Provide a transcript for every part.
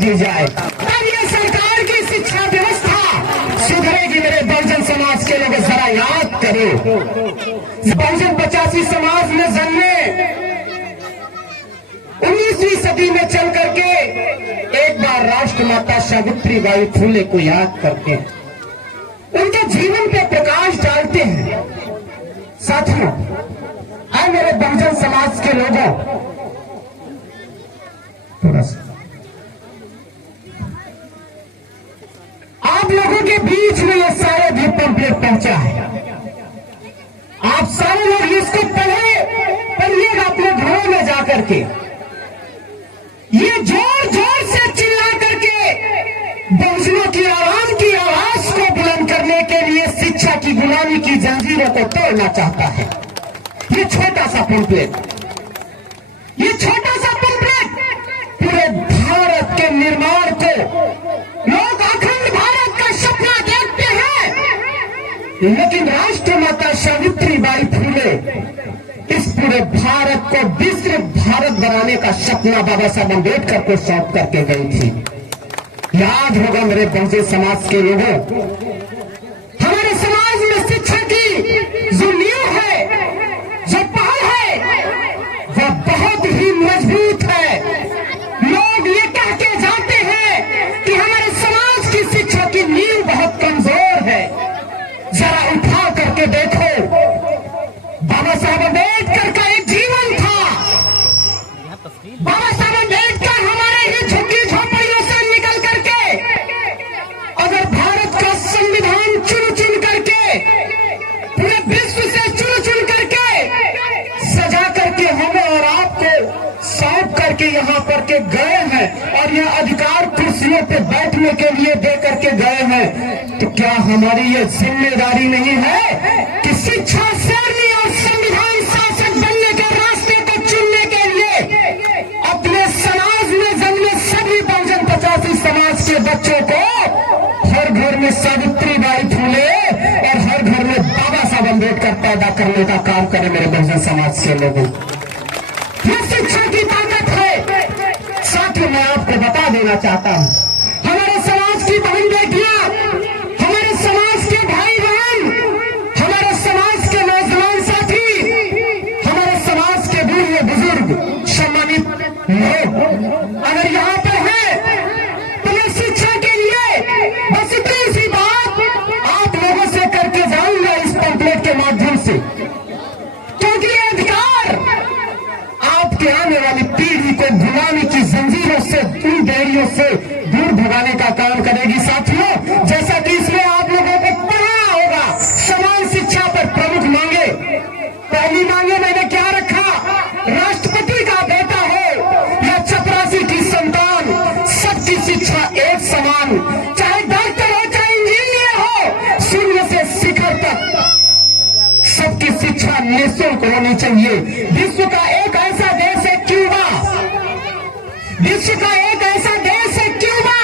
दी जाए, तब ये सरकार की शिक्षा व्यवस्था सुधरेगी। मेरे बहुजन समाज के लोग जरा याद करो, बहुजन 85 समाज में जन्मे, 19वीं सदी में चल करके एक बार राष्ट्रमाता सावित्रीबाई फुले को याद करते हैं, उनके जीवन पे प्रकाश डालते हैं। साथियों, आए मेरे बहुजन समाज के लोगों, थोड़ा सा आप लोगों के बीच में ये सारे भी पंपलेट पहुंचा है। आप सारे लोग इसको पढ़िएगा अपने घरों में जाकर के। ये जोर जोर से चिल्ला करके बहुजनों की आवाज को बुलंद करने के लिए शिक्षा की गुलामी की जंजीरों को तोड़ना चाहता है। ये छोटा सा पंपलेट, ये छोटा सा पंपलेट पूरे भारत के निर्माण को, लोग अखंड भारत का सपना देखते हैं, लेकिन राष्ट्रमाता सावित्रीबाई फुले इस पूरे भारत को विश्व भारत बनाने का सपना बाबा साहब अम्बेडकर को सौंप करके गई थी। याद होगा मेरे बहुजन समाज के लोगों, हमारे समाज में शिक्षा की जो नींव है, जो पहल है, वह बहुत ही मजबूत है। लोग ये कह के जाते हैं कि हमारे समाज की शिक्षा की नींव बहुत कमजोर है। जरा उठा करके देखो, बाबा साहब अम्बेडकर का एक जीवन था। बाबा साहब अम्बेडकर हमारे ही झुग्गी झोपड़ियों से निकल करके अगर भारत का संविधान चुन चुन करके, पूरे विश्व से चुन चुन करके सजा करके हमें और आपको सौंप करके यहाँ पर के गए हैं, और यह अधिकार कुर्सियों पे बैठने के लिए दे करके गए हैं, तो क्या हमारी ये जिम्मेदारी नहीं है कि शिक्षा शेरनी और संविधान शासक बनने के रास्ते को चुनने के लिए अपने समाज में जन्मे सभी बहुजन 85 समाज के बच्चों को हर घर में सावित्रीबाई फुले और हर घर में बाबा साहब अम्बेडकर पैदा करने का काम करें। मेरे बहुजन समाज के लोगों, यह शिक्षा की ताकत है। साथियों, मैं आपको बता देना चाहता हूं, हमारे समाज की बहन बेटियां, हमारे समाज के भाई बहन, हमारे समाज के नौजवान साथी, हमारे समाज के बूढ़े बुजुर्ग, सम्मानित लोग अगर यहाँ पर है, तो मैं शिक्षा के लिए बस इतनी सी बात आप लोगों से करके जाऊंगा इस पंपलेट के माध्यम से, क्योंकि ये अधिकार आपके आने वाली पीढ़ी को गुलामी की जंजीरों से, उन बेड़ियों से दूर भगाने का काम करेगी। साथियों, जैसा कि इसमें आप लोगों को पढ़ा होगा, समान शिक्षा पर प्रमुख मांगे, पहली मांगे मैंने क्या रखा, राष्ट्रपति का बेटा हो या चपरासी की संतान, सबकी शिक्षा एक समान, चाहे डॉक्टर हो चाहे इंजीनियर हो, शून्य से शिखर तक सबकी शिक्षा निःशुल्क होनी चाहिए। विश्व का एक ऐसा देश है क्यूबा, विश्व का एक ऐसा देश है क्यूबा,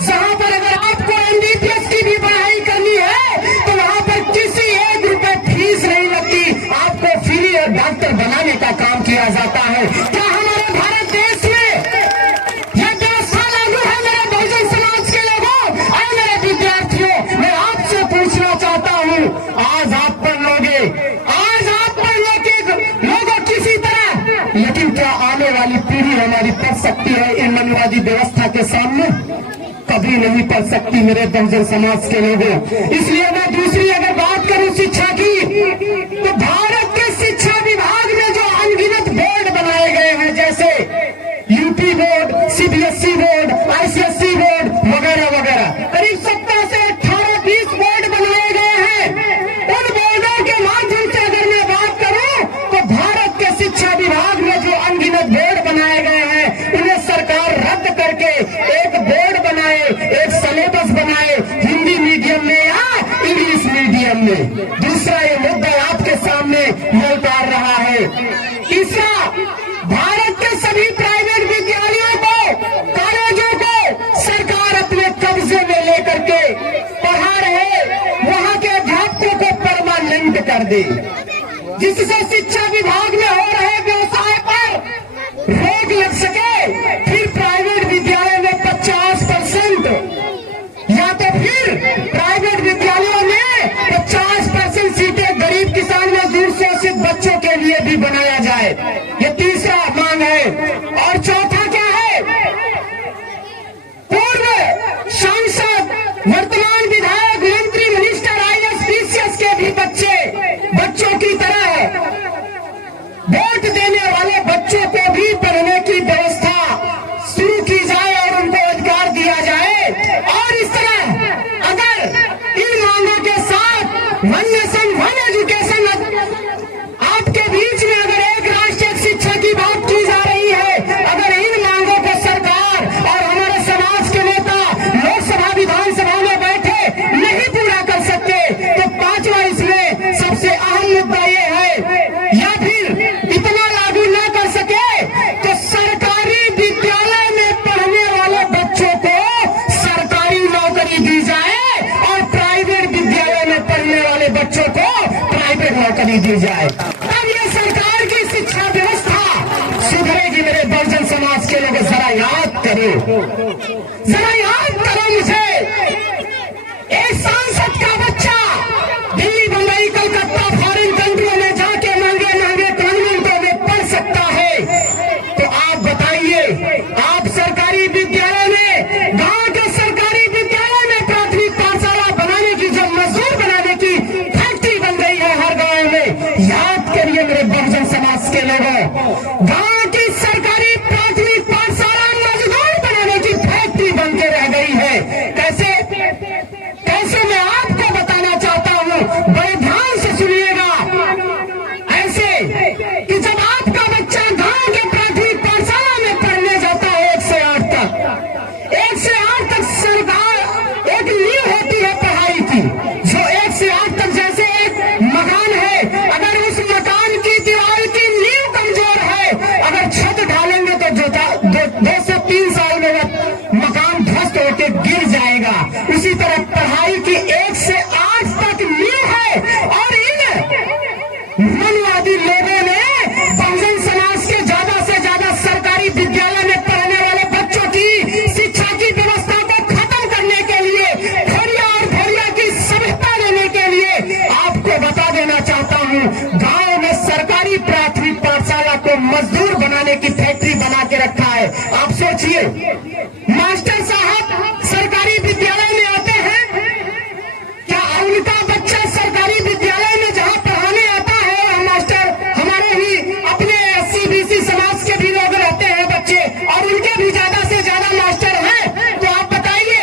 जहां पर अगर आपको एमबीबीएस की भी पढ़ाई करनी है तो वहां पर किसी 1 रुपए फीस नहीं लगती, आपको फ्री और डॉक्टर बनाने का काम किया जाता है। क्या हमारे भारत देश में यह व्यवस्था लागू है? मेरे बहुजन समाज के लोगों और मेरे विद्यार्थियों, मैं आपसे पूछना चाहता हूं, आज आप पढ़ लोगे, आज आप पढ़ लोगों किसी तरह, लेकिन क्या आने वाली पीढ़ी हमारी पढ़ सकती है इन मनवादी व्यवस्था के सामने? कभी नहीं पढ़ सकती मेरे बहुजन समाज के लोगों। इसलिए मैं दूसरी अगर बात करूं शिक्षा की, तो भारत के शिक्षा विभाग में जो अनगिनत बोर्ड बनाए गए हैं, जैसे UP board, CBSE board, ICSE board वगैरह वगैरह, करीब 17 से 18-20 बोर्ड बनाए गए हैं। उन बोर्डों के माध्यम से अगर मैं बात करूं, तो भारत के शिक्षा विभाग में जो अनगिनत बोर्ड बनाए गए हैं, उन्हें सरकार रद्द करके एक बोर्ड बनाए, एक सिलेबस बनाए, हिंदी मीडियम में या इंग्लिश मीडियम में। दूसरा ये मुद्दा आपके सामने मैं उतार रहा है। तीसरा, भारत के सभी प्राइवेट विद्यालयों को, कॉलेजों को सरकार अपने कब्जे में लेकर के पढ़ा रहे, वहां के अध्यापकों को परमानेंट कर दे, जिससे शिक्षा विभाग में हो रहे व्यवसाय पर रोक लग सके। फिर प्राइवेट विद्यालय में फिर प्राइवेट विद्यालयों में 50% सीटें गरीब किसान मजदूर शोषित बच्चों के लिए भी बनाया जाए। ये तीसरा मांग है। और चौथा क्या है? पूर्व सांसद, वर्तमान विधायक, मंत्री, मिनिस्टर, आईएएस, पीसीएस के भी बच्चों की तरह वोट देने वाले बच्चों को भी पढ़ने की व्यवस्था शुरू की जाए और उनको अधिकार दिया जाए। और इस तरह अगर इन मांगों के साथ वन नेशन वन एजुकेशन, आपके बीच में अगर एक राष्ट्र एक शिक्षा की बात की जा रही है, अगर इन मांगों को सरकार और हमारे समाज के नेता लोकसभा विधानसभा में बैठे नहीं पूरा कर सकते, तो पांचवा इसमें सबसे अहम मुद्दा ये है, या फिर इतना लागू न कर सके तो सरकारी विद्यालय में पढ़ने वाले बच्चों को सरकारी नौकरी दी जाए और प्राइवेट विद्यालय में पढ़ने वाले बच्चों को प्राइवेट नौकरी दी जाए। तब ये सरकार की शिक्षा व्यवस्था सुधरेगी। मेरे बहुजन समाज के लोग जरा याद करो, जरा याद करो मुझे। एक सांसद का बच्चा दिल्ली, मुंबई, कलकत्ता, फॉरेन कंट्रियों में जाके महंगे महंगे कॉन्वेंटों में पढ़ सकता है, तो आप बताइए, आप सरकारी विद्यालय में, गांव के सरकारी विद्यालय में प्राथमिक पाठशाला बनाने की, जो मजदूर बनाने की फैक्ट्री बन गई है हर गांव में, याद करिए मेरे बहुजन समाज के लोगों, गांव की सरकारी प्राथमिक पाठशाला मजदूर बनाने की फैक्ट्री बन के रह गई है। कैसे कैसे मैं आपको बताना चाहता हूं, बड़े ध्यान से सुनिएगा। ऐसे कि जब आपका बच्चा गांव के प्राथमिक पाठशाला में पढ़ने जाता है 1 से 8 तक, 1 से 8 तक सरकार एक नींव होती है पढ़ाई की, जो 1 से 8 तक जैसे एक मकान है, अगर उस मकान की दीवार की नींव कमजोर है, अगर छत ढालेंगे तो 2 से 3 साल में मकान ध्वस्त होकर गिर जाएगा। उसी तरह पढ़ाई की 1 से 8 तक नींव है। और इन मनवादी लोगों ने बहुजन समाज के ज्यादा से ज्यादा सरकारी विद्यालय में पढ़ने वाले बच्चों की शिक्षा की व्यवस्था को खत्म करने के लिए, खोरिया और भोरिया की सभ्यता लेने के लिए आपको बता देना चाहता हूं, गांव में सरकारी प्राथमिक पाठशाला को मजदूर बनाने की फैक्ट्री बना के रखा है। आप सोचिए, मास्टर साहब सरकारी विद्यालय में आते हैं, क्या उनका बच्चा सरकारी विद्यालय में जहां पढ़ाने आता है, मास्टर हमारे ही अपने एससी बीसी समाज के भी लोग रहते हैं बच्चे, और उनके भी ज्यादा से ज्यादा मास्टर हैं, तो आप बताइए,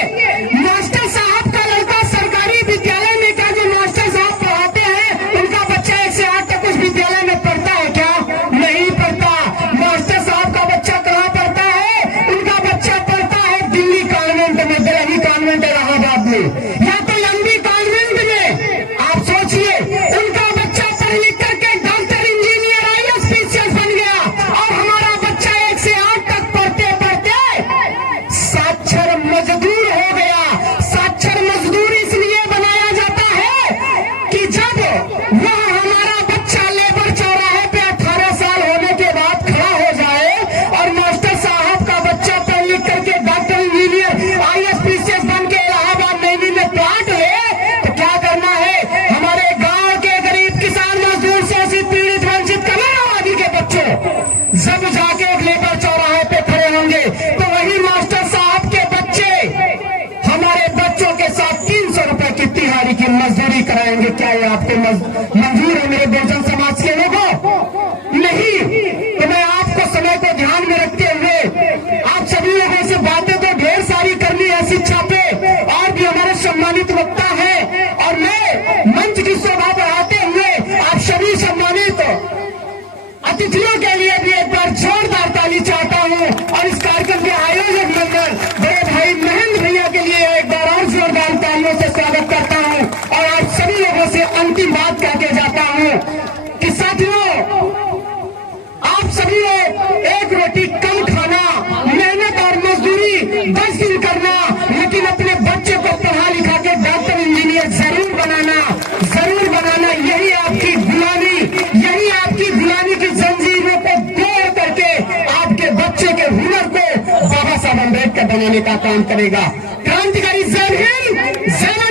मास्टर साहब का लड़का सरकारी विद्यालय में, क्या जो मास्टर साहब पढ़ाते हैं उनका बच्चा 1 से 8 तक उस विद्यालय में पढ़ता है क्या? नहीं पढ़ता। मास्टर साहब का बच्चा कहाँ पढ़ता है? उनका बच्चा पढ़ता है दिल्ली कॉन्वेंट में, दिल्ली कॉन्वेंट इलाहाबाद में, या तो लंबी कॉन्वेंट में। आप सोचिए, उनका बच्चा पढ़ लिख करके डॉक्टर, इंजीनियर, आईएएस, पीसीएस बन गया, और हमारा बच्चा 1 से 8 तक पढ़ते पढ़ते साक्षर मजदूर हो गया। साक्षर मजदूर इसलिए बनाया जाता है कि जब वह हमारा बच्चा लेबर चौराहे पे 18 साल होने के बाद खड़ा हो जाए और मास्टर साहब का बच्चा पढ़ लिख करके डॉक्टर, इंजीनियर, आईएएस, पीसीएस बन के इलाहाबाद नई में प्लाट ले, तो क्या करना है? हमारे गांव के गरीब किसान मजदूर शोषित पीड़ित वंचित कमरवादी के बच्चे जब जाके एक लेबर चौराहे पे खड़े होंगे, तो वही मास्टर साहब के बच्चे हमारे बच्चों के साथ 300 रुपए की तिहाड़ी की मजदूरी कराएंगे। क्या ये आपको मंजूर है मेरे बहुजन समाज के लोगों? नहीं। तो मैं आपको समय को ध्यान में रखते हुए आप सभी लोगों से बातें तो ढेर सारी करनी है शिक्षा पे, और भी हमारे सम्मानित वक्ता है, और मैं मंच की शोभा बढ़ाते हुए आप सभी सम्मानित अतिथियों के लिए भी एक बार जोरदार ताली चाहता हूं, और इस कार्यक्रम के आयोजक मंडल बड़े भाई महेंद्र भैया के लिए एक बार और जोरदार तालियों से स्वागत करता हूं। और आप सभी लोगों से अंतिम बात कहते जाता हूं कि साथियों, आप सभी लोग एक रोटी कम खाना, मेहनत और मजदूरी 10 दिन करना, लेकिन अपने बच्चे को पढ़ा लिखा के डॉक्टर, इंजीनियर जरूर बनाना, जरूर बनाना। यही आपकी गुलामी, यही आपकी गुलामी की जंजीरों को तोड़ करके आपके बच्चे के हुनर को बाबा साहब अम्बेडकर बनाने का काम करेगा। क्रांतिकारी जय हिंद जय